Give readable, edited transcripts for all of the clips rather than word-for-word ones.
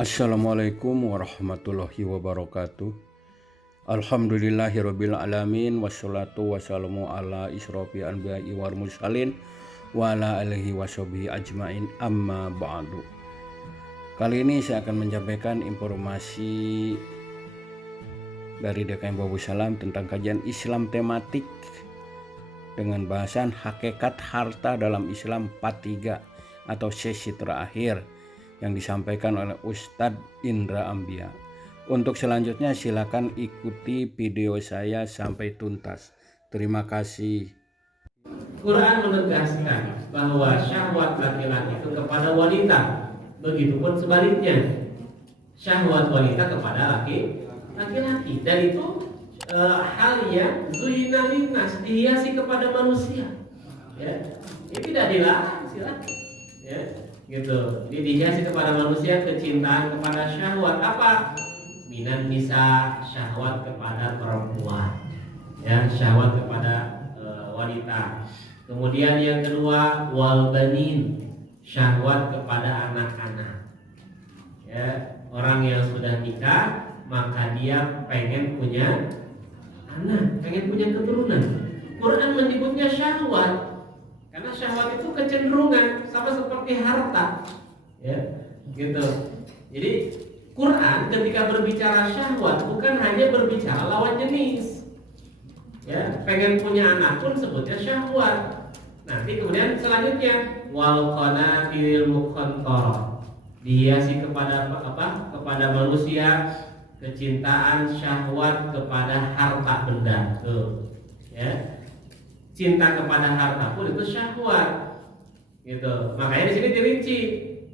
Assalamualaikum warahmatullahi wabarakatuh. Alhamdulillahirabbil alamin wassalatu wassalamu ala isrofi anbiya'i wal mursalin wa ala alihi washabihi ajmain amma ba'du. Kali ini saya akan menyampaikan informasi dari DKM Babu Salam tentang kajian Islam tematik dengan bahasan hakikat harta dalam Islam part 3 atau sesi terakhir yang disampaikan oleh Ustadz Indra Ambia. Untuk selanjutnya silakan ikuti video saya sampai tuntas. Terima kasih. Quran menegaskan bahwa syahwat laki-laki itu kepada wanita, begitupun sebaliknya syahwat wanita kepada laki-laki, dan itu hal yang zuyina linnas, dihiasi kepada manusia. Ya, ini tidak dilarang, silakan. Ya. Gitu. Jadi dihiasi kepada manusia kecintaan kepada syahwat apa? Minan nisa, syahwat kepada perempuan. Ya, syahwat kepada wanita. Kemudian yang kedua wal banin, syahwat kepada anak-anak. Ya, orang yang sudah nikah maka dia pengen punya anak, pengen punya keturunan. Quran menyebutnya syahwat. Karena syahwat itu kecenderungan sama seperti harta, ya, gitu. Jadi Quran ketika berbicara syahwat bukan hanya berbicara lawan jenis, ya. Pengen punya anak pun sebutnya syahwat. Nanti kemudian selanjutnya wal qanatiril muqantarah, dihiasi kepada apa? Kepada manusia kecintaan syahwat kepada harta benda, tuh, ya. Cinta kepada harta pun itu syahwat, gitu. Makanya di sini dirinci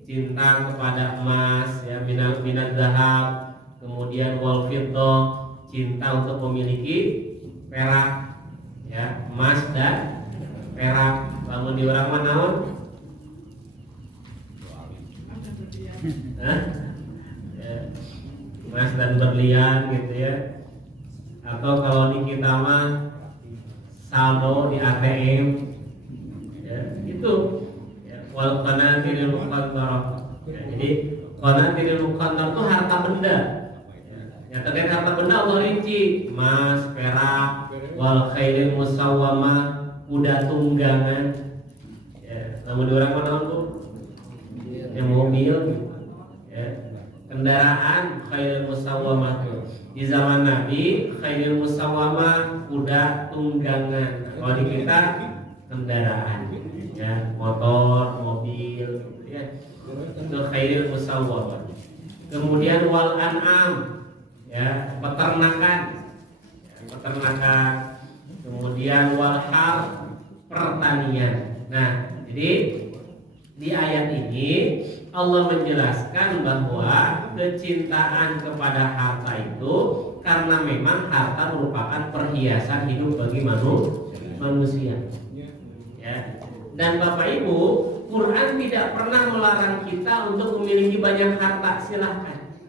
cinta kepada emas, ya, minat zahab, kemudian wal fiddah, cinta untuk memiliki perak, ya, emas dan perak. Lalu di orang mana? Ya, emas dan berlian, gitu ya. Atau kalau di kita mah saldo di ATM, ya, itu ya, wal qanatiril muqantarah. Ya, jadi qanatiril muqantarah itu harta benda. Ya, terkait harta benda Allah rinci emas, perak, wal khailil musawwamah, kuda tunggangan. Ya, namun di orang mana itu? Ya, mobil, ya, kendaraan khailil musawwamah. Di zaman Nabi khairul musawwamah kuda tunggangan. Kalau di kita kendaraan, ya, motor, mobil, ya, itu khairul musawwamah. Kemudian wal an'am, ya, peternakan, ya, peternakan. Kemudian wal harth, pertanian. Nah, jadi di ayat ini Allah menjelaskan bahwa kecintaan kepada harta itu karena memang harta merupakan perhiasan hidup bagi manusia. Ya. Dan Bapak Ibu, Quran tidak pernah melarang kita untuk memiliki banyak harta, silahkan.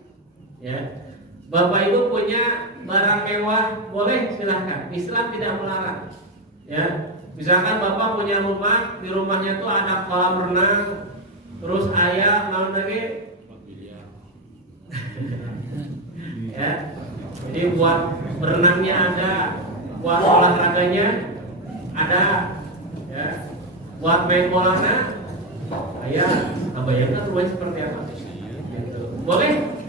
Ya. Bapak Ibu punya barang mewah, boleh, silahkan. Islam tidak melarang. Ya. Misalkan Bapak punya rumah, di rumahnya tuh ada kolam renang, terus ayah naon lagi, ya, jadi buat berenangnya ada, buat olahraganya ada, ya, buat main bolanya, ayah, kebayangkan rumahnya seperti apa? Gitu.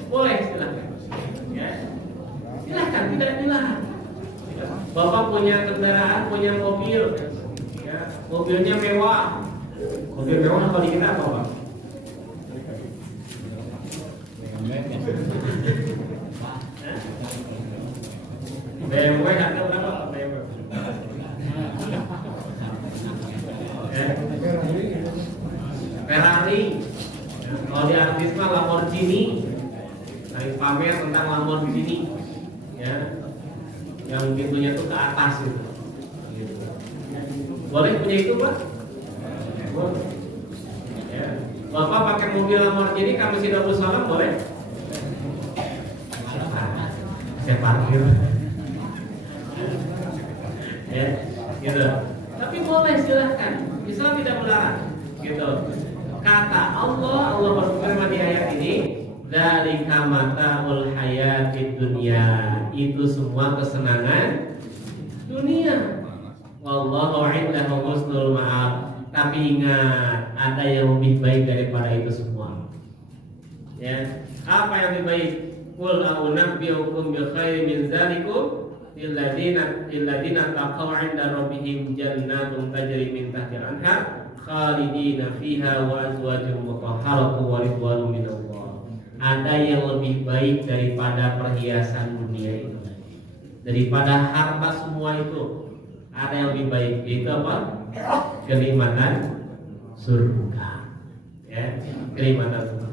Boleh, silakan, ya, silakan, tidak dilarang. Bapak punya kendaraan, punya mobil, ya, mobilnya mewah. Mobil mewah kalau di kita apa, Pak? BMW harga berapa? BMW. Ferrari. Kalau di artis mah Lamborghini. Lagi pamer tentang Lamborghini, ya, yang pintunya tuh ke atas gitu. Boleh punya itu, Pak? Boleh. Ya. Bapak pakai mobil Lamborghini kami sudah Salam, boleh? Saya parkir. Ya, gitu. Tapi boleh, silahkan. Islam tidak melarang, gitu. Kata Allah berfirman di ayat ini, Dzalika mata'ul hayatid dunya. Itu semua kesenangan dunia. Wallahu indahu husnul ma'ab. Tapi ingat, ada yang lebih baik daripada itu semua. Ya, apa yang lebih baik? Qul a'unabbi'ukum bi khairin min dzalikum lilladzina taqaw 'inda rabbihim jannatun tajri min tahtiha al-anhar khalidina fiha wa azwajun mutahharatun wa ridwanun minallah. Ada yang lebih baik daripada perhiasan dunia itu, daripada harta semua itu. Ada yang lebih baik, itu apa? Kenikmatan surga. Ya, kenikmatan surga.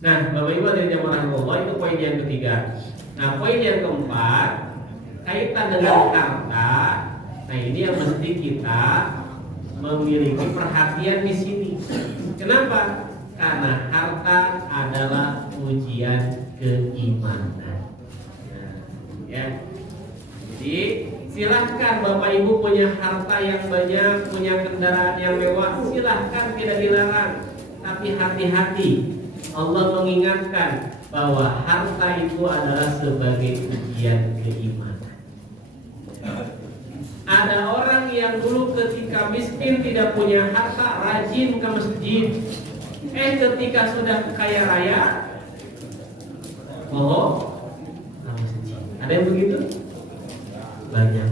Nah, Bapak Ibu dari jamaah Allah, itu poin yang ketiga. Nah, poin yang keempat kaitan dengan harta. Nah, ini yang mesti kita memiliki perhatian di sini. Kenapa? Karena harta adalah ujian keimanan. Ya. Jadi silahkan Bapak Ibu punya harta yang banyak, punya kendaraan yang mewah, silahkan, tidak dilarang. Tapi hati-hati, Allah mengingatkan bahwa harta itu adalah sebagai ujian keimanan. Ada orang yang dulu ketika miskin tidak punya harta, rajin ke masjid. Ketika sudah kaya raya, ke masjid. Ada yang begitu? Banyak.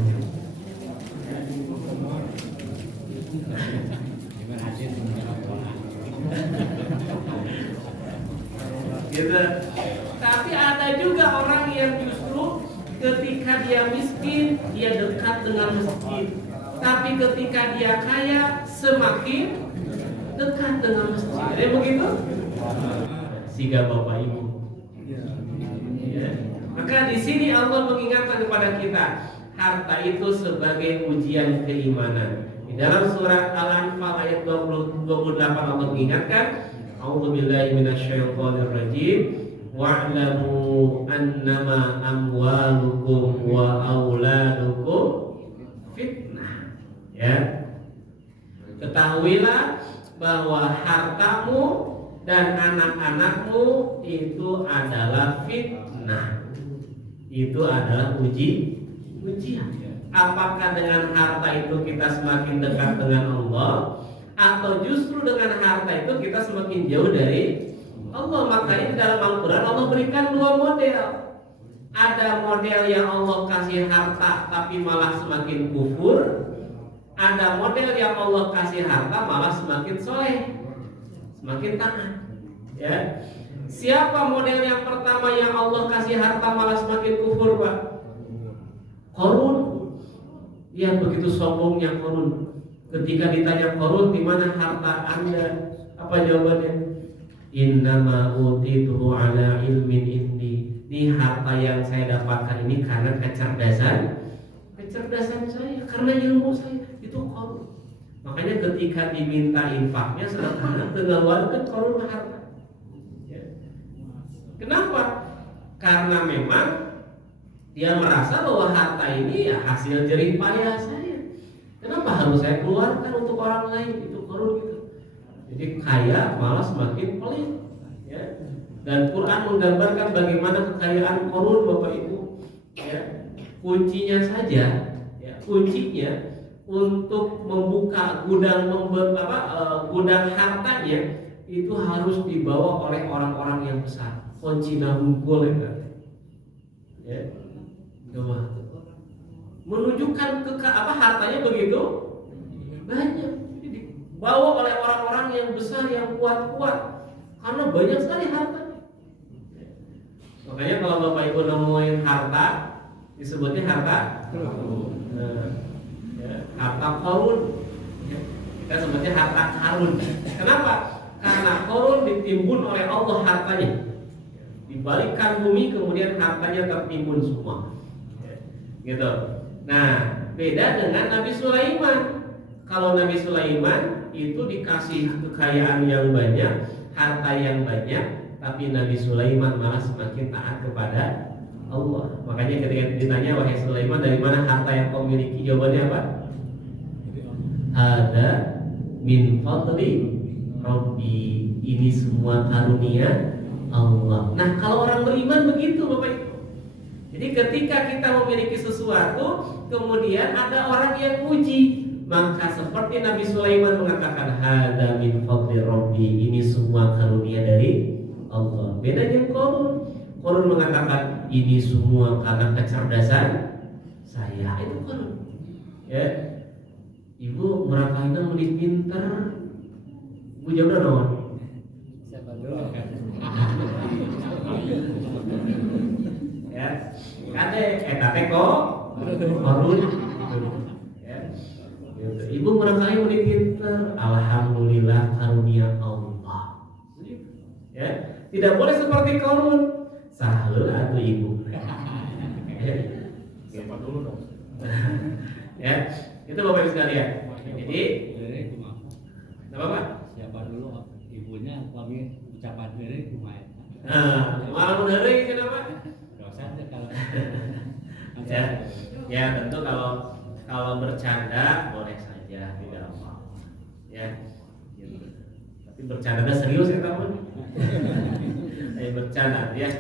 Gitu. Tapi ada juga orang yang justru ketika dia miskin dia dekat dengan masjid, tapi ketika dia kaya semakin dekat dengan masjid. Ada yang begitu? Sehingga Bapak Ibu. Ya. Maka di sini Allah mengingatkan kepada kita, harta itu sebagai ujian keimanan. Di dalam surat Al-Anfal ayat 28 Allah mengingatkan, A'udzubillahi minasyaitonir rajim. Wa'lamu annama amwalukum wa auladukum fitnah. Ya. Ketahuilah bahwa hartamu dan anak-anakmu itu adalah fitnah. Itu adalah ujian. Apakah dengan harta itu kita semakin dekat dengan Allah, atau justru dengan harta itu kita semakin jauh dari Allah? Makanya dalam Al-Quran Allah berikan dua model. Ada model yang Allah kasih harta tapi malah semakin kufur. Ada model yang Allah kasih harta malah semakin soleh, semakin taat. Ya. Siapa model yang pertama yang Allah kasih harta malah semakin kufur, Pak? Qarun. Dia begitu sombongnya Qarun. Ketika ditanya Qarun, di mana harta Anda? Apa jawabannya? Innama utituhu ala ilmin indi. Ini harta yang saya dapatkan ini karena kecerdasan saya, karena ilmu saya. Itu Qarun. Makanya ketika diminta infaknya sedekah, mengeluarkan Qarun harta. Ya. Kenapa? Karena memang dia merasa bahwa harta ini ya hasil jerih payah saya. Kenapa harus saya keluarkan untuk orang lain? Itu Qarun gitu. Jadi kaya malah semakin pelit. Ya. Dan Quran menggambarkan bagaimana kekayaan Qarun, Bapak Ibu. Ya. Kuncinya saja, ya, kuncinya untuk membuka gudang hartanya itu harus dibawa oleh orang-orang yang besar. Kunci nabungkul ya. Menunjukkan hartanya begitu banyak, dibawa oleh orang-orang yang besar, yang kuat-kuat, karena banyak sekali hartanya. Makanya kalau Bapak Ibu nemuin harta, disebutnya harta harta Qarun. Kita sebutnya harta karun. Kenapa? Karena Qarun ditimbun oleh Allah hartanya. Dibalikkan bumi, kemudian hartanya tertimbun semua. Gitu. Nah, beda dengan Nabi Sulaiman. Kalau Nabi Sulaiman itu dikasih kekayaan yang banyak, harta yang banyak, tapi Nabi Sulaiman malah semakin taat kepada Allah. Makanya ketika ditanya, wahai Sulaiman, dari mana harta yang kau miliki? Jawabannya apa? Ada min fadli Rabbi. Ini semua karunia Allah. Nah, kalau orang beriman begitu Bapak Ibu. Jadi ketika kita memiliki sesuatu, kemudian ada orang yang muji, maka seperti Nabi Sulaiman mengatakan, hadza min fadli rabbi, ini semua karunia dari Allah. Bedanya Qarun mengatakan ini semua karena kecerdasan saya. Itu Qarun. Ya. Ibu merakaina menit pinter. Ibu jawab naon? Siapa dulu? Ya. Kade eta teh kok Qarun. Ya. Gitu. Ibu merakaina menit pinter. Alhamdulillah karunia Allah. Ya. Tidak boleh seperti Qarun. Sahlul atuh ibu. Siapa dulu dong? Ya, itu Bapak Ibu sekalian. Jadi, apa Pak? Siapa dulu ibunya kami ucapan dari lumayan. Malah dari kenapa? Dosa aja kalau. Ya, ya tentu kalau bercanda boleh saja, tidak apa. Ya, gitu. Tapi bercanda serius ya kamu? Saya bercanda ya.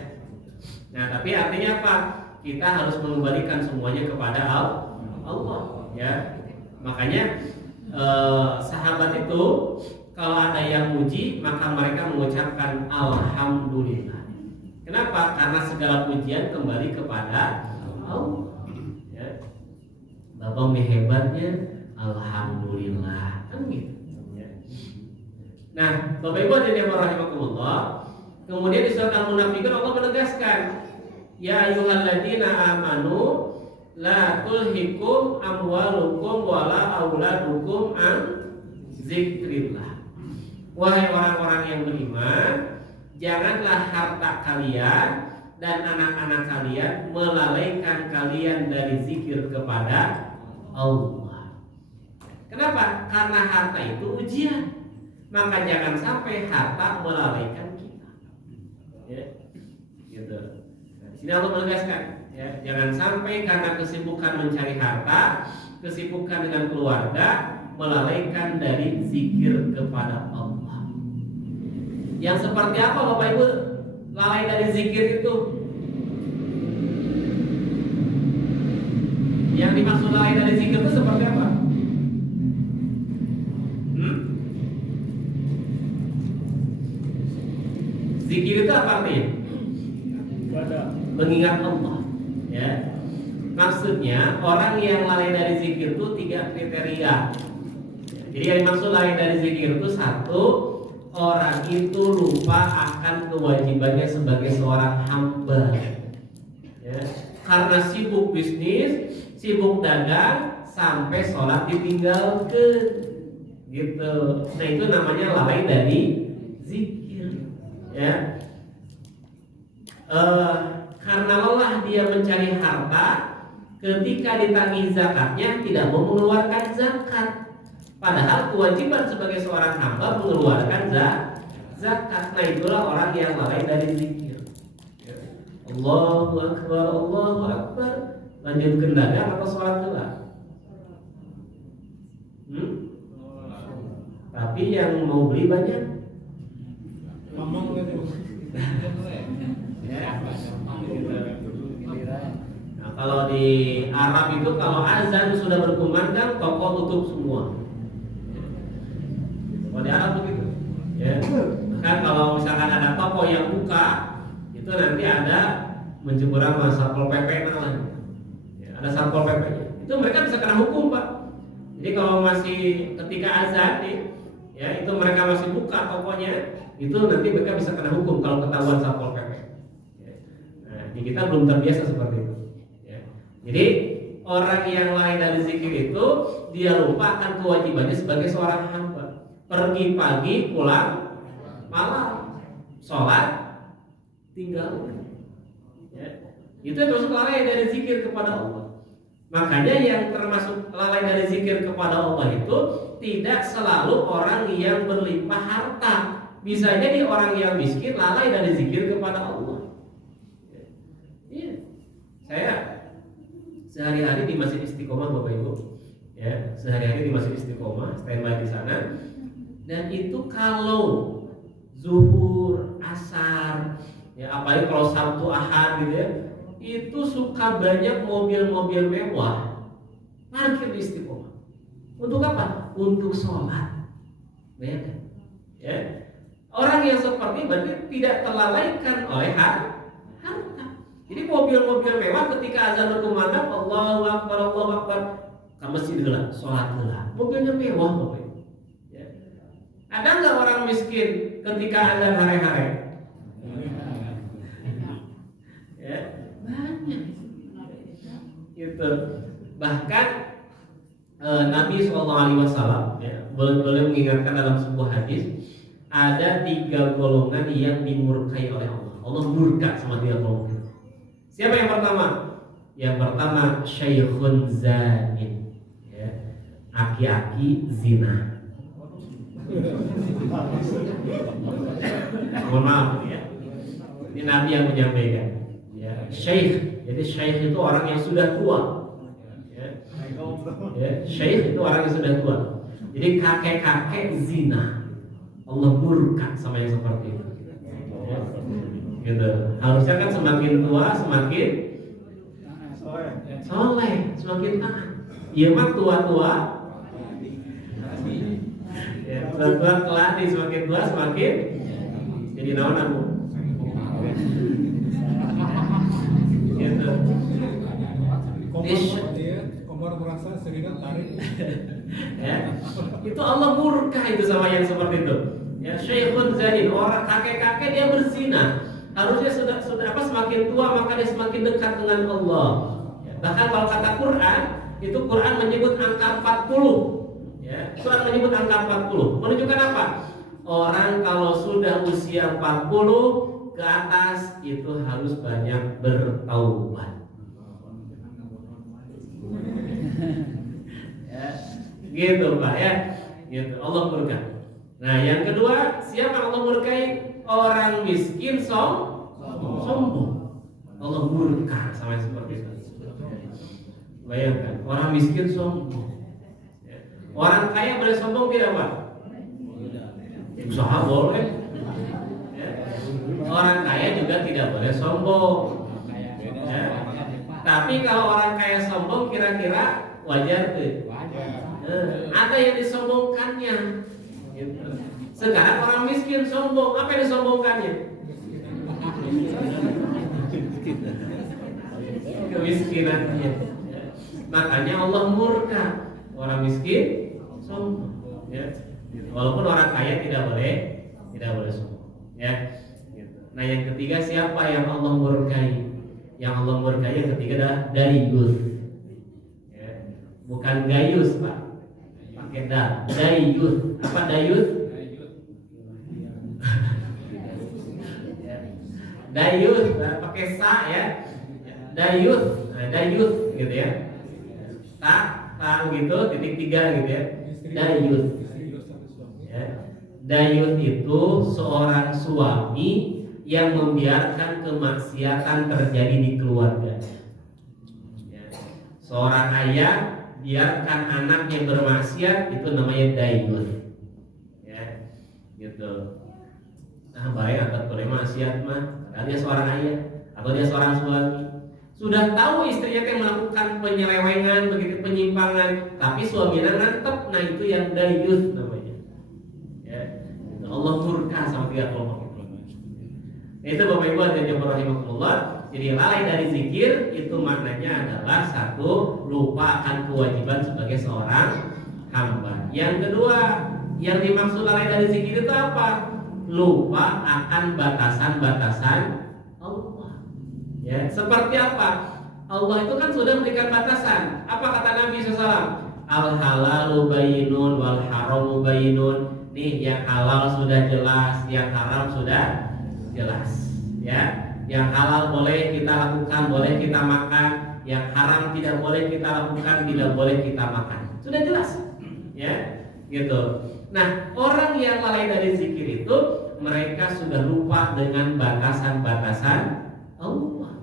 Nah, tapi artinya apa? Kita harus mengembalikan semuanya kepada Allah, ya. Makanya sahabat itu kalau ada yang muji, maka mereka mengucapkan alhamdulillah. Kenapa? Karena segala pujian kembali kepada Allah. Ya. Bapak hebatnya, alhamdulillah, kan gitu. Ya. Nah, Bapak Ibu hadirin rahimakumullah. Kemudian di surat Al-Munafiqun Allah menegaskan, ya ayyuhalladzina amanu la tulhikum amwalukum wala auladukum an zikrillah. Wahai orang-orang yang beriman, janganlah harta kalian dan anak-anak kalian melalaikan kalian dari zikir kepada Allah. Kenapa? Karena harta itu ujian. Maka jangan sampai harta melalaikan kita. Ya. Gitu. Nah, di sini Allah menegaskan, ya, jangan sampai karena kesibukan mencari harta, kesibukan dengan keluarga melalaikan dari zikir kepada Allah. Yang seperti apa Bapak Ibu lalai dari zikir itu? Yang dimaksud lalai dari zikir itu seperti apa? Zikir itu apa artinya? Mengingat Allah. Ya. Maksudnya orang yang lalai dari zikir itu 3 kriteria. Jadi yang dimaksud lalai dari zikir itu 1, orang itu lupa akan kewajibannya sebagai seorang hamba. Ya. Karena sibuk bisnis, sibuk dagang, sampai sholat ditinggalkan. Gitu. Nah itu namanya lalai dari zikir. Ya. Karena lelah dia mencari harta, ketika ditagih zakatnya tidak mau mengeluarkan zakat. Padahal kewajiban sebagai seorang hamba mengeluarkan zakat. Nah itulah orang yang lalai dari zikir. Allahu Akbar, Allahu Akbar. Lanjutkan dagang atau sholat dulu? Tapi yang mau beli banyak. Ngomong gitu. Ya. Nah, kalau di Arab itu kalau azan sudah berkumandang, toko tutup semua. Kalau di Arab begitu. Ya. Kan kalau misalkan ada toko yang buka, itu nanti ada menjemuran satpol PP namanya. Ya, ada satpol PP. Itu mereka bisa kena hukum, Pak. Jadi kalau masih ketika azan nih, ya itu mereka masih buka tokonya, itu nanti mereka bisa kena hukum kalau ketahuan satpol PP. Ya. Nah, di kita belum terbiasa seperti itu. Ya. Jadi orang yang lain dari zikir itu dia lupa akan kewajibannya sebagai seorang hamba. Pergi pagi, pulang malam, sholat, tinggal. Ya. Itu termasuk lalai dari zikir kepada Allah. Makanya yang termasuk lalai dari zikir kepada Allah itu tidak selalu orang yang berlimpah harta. Bisa jadi orang yang miskin lalai dari zikir kepada Allah. Iya. Saya sehari-hari di Masjid Istiqomah Bapak Ibu. Ya, sehari-hari di Masjid Istiqomah, standby di sana. Dan itu kalau zuhur, asar, ya apalagi kalau Sabtu Ahad gitu ya, itu suka banyak mobil-mobil mewah parkir di Istiqomah. Untuk apa? Untuk sholat. Bayangkan, ya. Orang yang seperti berarti tidak terlalaikan oleh harta. Jadi mobil-mobil mewah ketika azan berkumandang, Allahu Akbar, Allahu Akbar, ke masjid heula, sholat heula. Mobilnya mewah, Bapak. Ya. Ada nggak orang miskin ketika azan hare-hare? Ya, banyak. Gitu. Bahkan Nabi SAW boleh mengingatkan dalam sebuah hadis, ada 3 golongan yang dimurkai oleh Allah. Allah murka sama 3 golongan. Siapa yang pertama? Yang pertama syaikhun zanin, ya, aki-aki zina. Mohon maaf ya. Ini Nabi yang menyampaikan. Ya, syekh. Jadi syekh itu orang yang sudah tua. Ya, syekh itu orang yang sudah tua. Jadi kakek-kakek zina. Allah murka sama yang seperti itu. Ya, gitu. Harusnya kan semakin tua semakin soleh, semakin taat. Iya mah tua-tua. Ya, tua-tua keladi, semakin tua semakin jadi naon aku. Gitu. Komar merasa seringan tarik. Ya, itu Allah murka itu sama yang seperti itu. Ya, syaikhun zanin, orang kakek-kakek dia berzina. Harusnya sudah apa, semakin tua maka dia semakin dekat dengan Allah. Ya, bahkan kalau kata Quran, itu Quran menyebut angka 40. Ya, Quran menyebut angka 40. Menunjukkan apa? Orang kalau sudah usia 40 ke atas itu harus banyak bertaubat. Ya, gitu Pak ya. Gitu, Allah murka. Nah, yang kedua, siapa Allah murkai? Orang miskin sombong. Allah murka sama yang seperti itu. Bayangkan, orang miskin sombong. Orang kaya boleh sombong tidak Pak? Usaha boleh. Orang kaya juga tidak boleh sombong. Ya. Tapi kalau orang kaya sombong kira-kira wajar tuh? Ada yang disombongkannya. Sekarang orang miskin sombong, apa yang disombongkannya? Kemiskinannya. Makanya Allah murka orang miskin sombong. Ya. Walaupun orang kaya tidak boleh sombong. Ya. Nah yang ketiga siapa yang Allah murkai? Yang Allah murkai yang ketiga adalah dayus. Ya. Bukan gayus Pak. Pakai dal. Dayus. Apa dayus? Dayus, pakai sa ya. Dayus, dayus gitu ya. Ta gitu, titik 3 gitu ya. Dayus. Ya. Dayus itu seorang suami yang membiarkan kemaksiatan terjadi di keluarga. Ya. Seorang ayah biarkan anaknya bermaksiat, itu namanya dayus. Ya, gitu. Nah, baik angkat boleh maksiat mah. Dia seorang ayah atau dia seorang suami sudah tahu istrinya yang melakukan penyelewengan, begitu penyimpangan, tapi suaminya ngantep. Nah itu yang dayus namanya. Ya, Allah murka sama 3 kelompok. Itu Bapak Ibu hadirin rahimakumullah. Jadi lalai dari zikir itu maknanya adalah satu, lupa akan kewajiban sebagai seorang hamba. Yang kedua, yang dimaksud lalai dari zikir itu apa? Lupa akan batasan-batasan Allah. Ya, seperti apa? Allah itu kan sudah memberikan batasan. Apa kata Nabi SAW? Al halalu bayyinun wal haramu bayyinun. Nih yang halal sudah jelas, yang haram sudah jelas. Ya, yang halal boleh kita lakukan, boleh kita makan. Yang haram tidak boleh kita lakukan, tidak boleh kita makan. Sudah jelas. Ya, gitu. Nah, orang yang lalai dari zikir itu mereka sudah lupa dengan batasan-batasan Allah.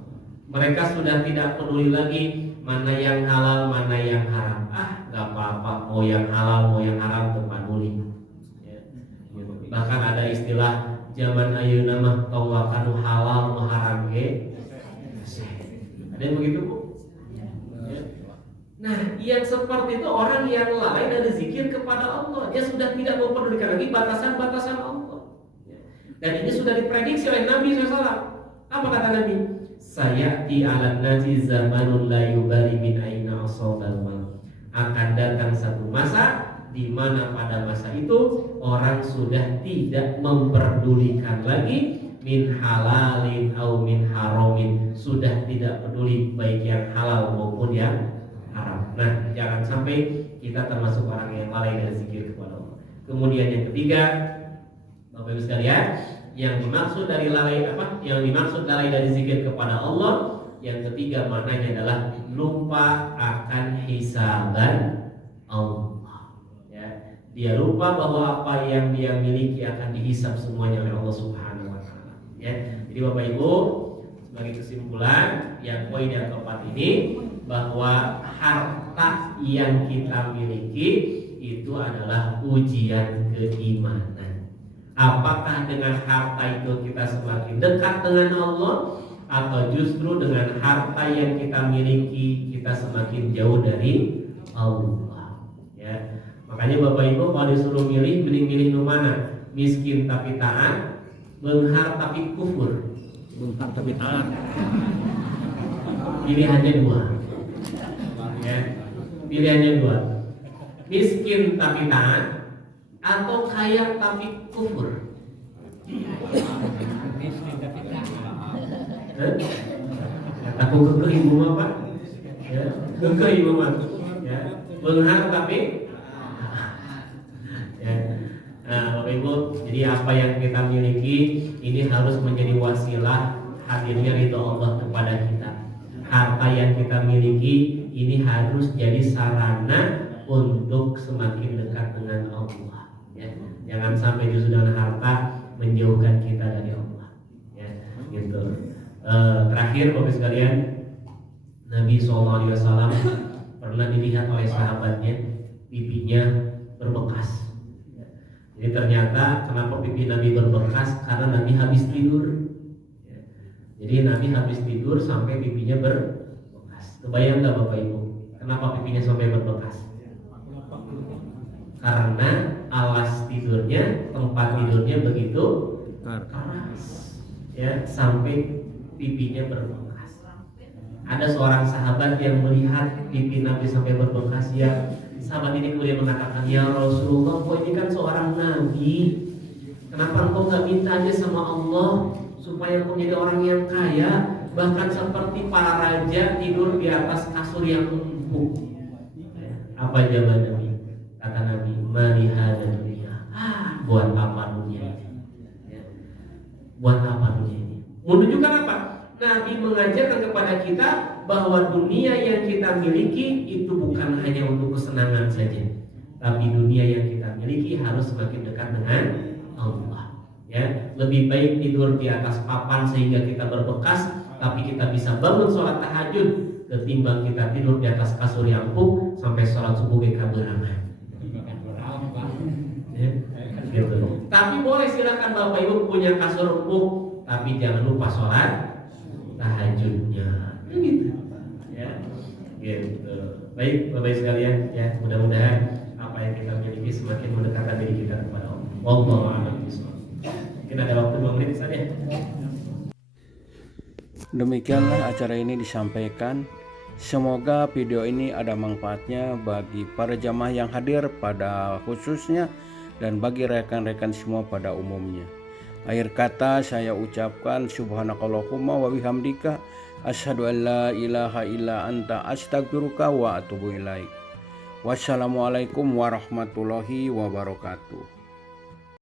Mereka sudah tidak peduli lagi mana yang halal, mana yang haram. Gak apa-apa, mau yang halal, mau yang haram terpaduli. Ya. Bahkan ada istilah zaman ayeuna mah tawakanu halal nu haram ge. Ada yang begitu, Bu? Ya. Nah, yang seperti itu orang yang lalai dari zikir kepada Allah. Dia sudah tidak memperdulikan lagi batasan-batasan Allah. Dan ini sudah diprediksi oleh Nabi SAW. Apa kata Nabi? Sayati ala nasi zamanul la yubali min aina asabal mal. Akan datang satu masa di mana pada masa itu orang sudah tidak memperdulikan lagi min halalin au min haramin, sudah tidak peduli baik yang halal maupun yang haram. Nah, jangan sampai kita termasuk orang yang lalai dari zikir kepada Allah. Kemudian yang ketiga, Bapak Ibu sekalian, yang dimaksud dari lalai apa? Yang dimaksud lalai dari zikir kepada Allah, yang ketiga maknanya adalah lupa akan hisaban Allah. Dia lupa bahwa apa yang dia miliki akan dihisab semuanya oleh Allah Subhanahu wa taala. Ya. Jadi Bapak Ibu, sebagai kesimpulan yang poin yang keempat ini, bahwa harta yang kita miliki itu adalah ujian keimanan. Apakah dengan harta itu kita semakin dekat dengan Allah, atau justru dengan harta yang kita miliki kita semakin jauh dari Allah? Ya. Makanya Bapak Ibu kalau disuruh milih, milih nu mana? Miskin tapi taat, benghar tapi kufur. Benghar tapi taat. Pilihannya dua. Ya. Pilihannya dua. Miskin tapi taat atau kaya tapi kufur. Miskin tapi taat. Aku kekeh ibu mah Pak. Ya, kekeh ibu mah. Ya. Benghar tapi nah, Bapak Ibu, jadi apa yang kita miliki ini harus menjadi wasilah hadirnya ridho Allah kepada kita. Harta yang kita miliki ini harus jadi sarana untuk semakin dekat dengan Allah. Ya. Jangan sampai justru dengan harta menjauhkan kita dari Allah. Ya, gitu. Terakhir, Bapak sekalian, Nabi SAW pernah dilihat oleh sahabatnya, pipinya berbekas. Jadi ternyata kenapa pipi Nabi berbekas? Karena Nabi habis tidur. Jadi Nabi habis tidur sampai pipinya berbekas. Kebayang nggak Bapak Ibu? Kenapa pipinya sampai berbekas? Karena alas tidurnya, tempat tidurnya begitu keras, ya, sampai pipinya berbekas. Ada seorang sahabat yang melihat pipi Nabi sampai berbekas, ya. Sahabat ini kemudian mengatakan, ya Rasulullah, kok ini kan seorang nabi, kenapa engkau nggak minta aja sama Allah supaya engkau menjadi orang yang kaya, bahkan seperti para raja tidur di atas kasur yang empuk? Apa jawaban Nabi? Kata Nabi, malihada dunia. Buat apa dunia ini? Buat apa dunia ini? Menunjukkan apa? Nabi mengajarkan kepada kita bahwa dunia yang kita miliki itu bukan hanya untuk kesenangan saja, tapi dunia yang kita miliki harus semakin dekat dengan Allah. Ya, lebih baik tidur di atas papan sehingga kita berbekas, tapi kita bisa bangun sholat tahajud, ketimbang kita tidur di atas kasur yang empuk sampai sholat subuh kita berangan. Ya, gitu. Tapi boleh silakan Bapak Ibu punya kasur empuk, tapi jangan lupa sholat tahajudnya. Gitu. Ya, gitu. Baik Bapak Ibu sekalian, ya, mudah-mudahan apa yang kita miliki semakin mendekatkan diri kita kepada Allah. Wallahu a'lam bishawab. Mungkin ada waktu 2 menit saja. Demikianlah acara ini disampaikan. Semoga video ini ada manfaatnya bagi para jamaah yang hadir pada khususnya dan bagi rekan-rekan semua pada umumnya. Akhir kata saya ucapkan subhanakallahumma wa bihamdika asyhadu an la ilaha illa anta astaghfiruka wa atubu ilaik. Wassalamualaikum warahmatullahi wabarakatuh.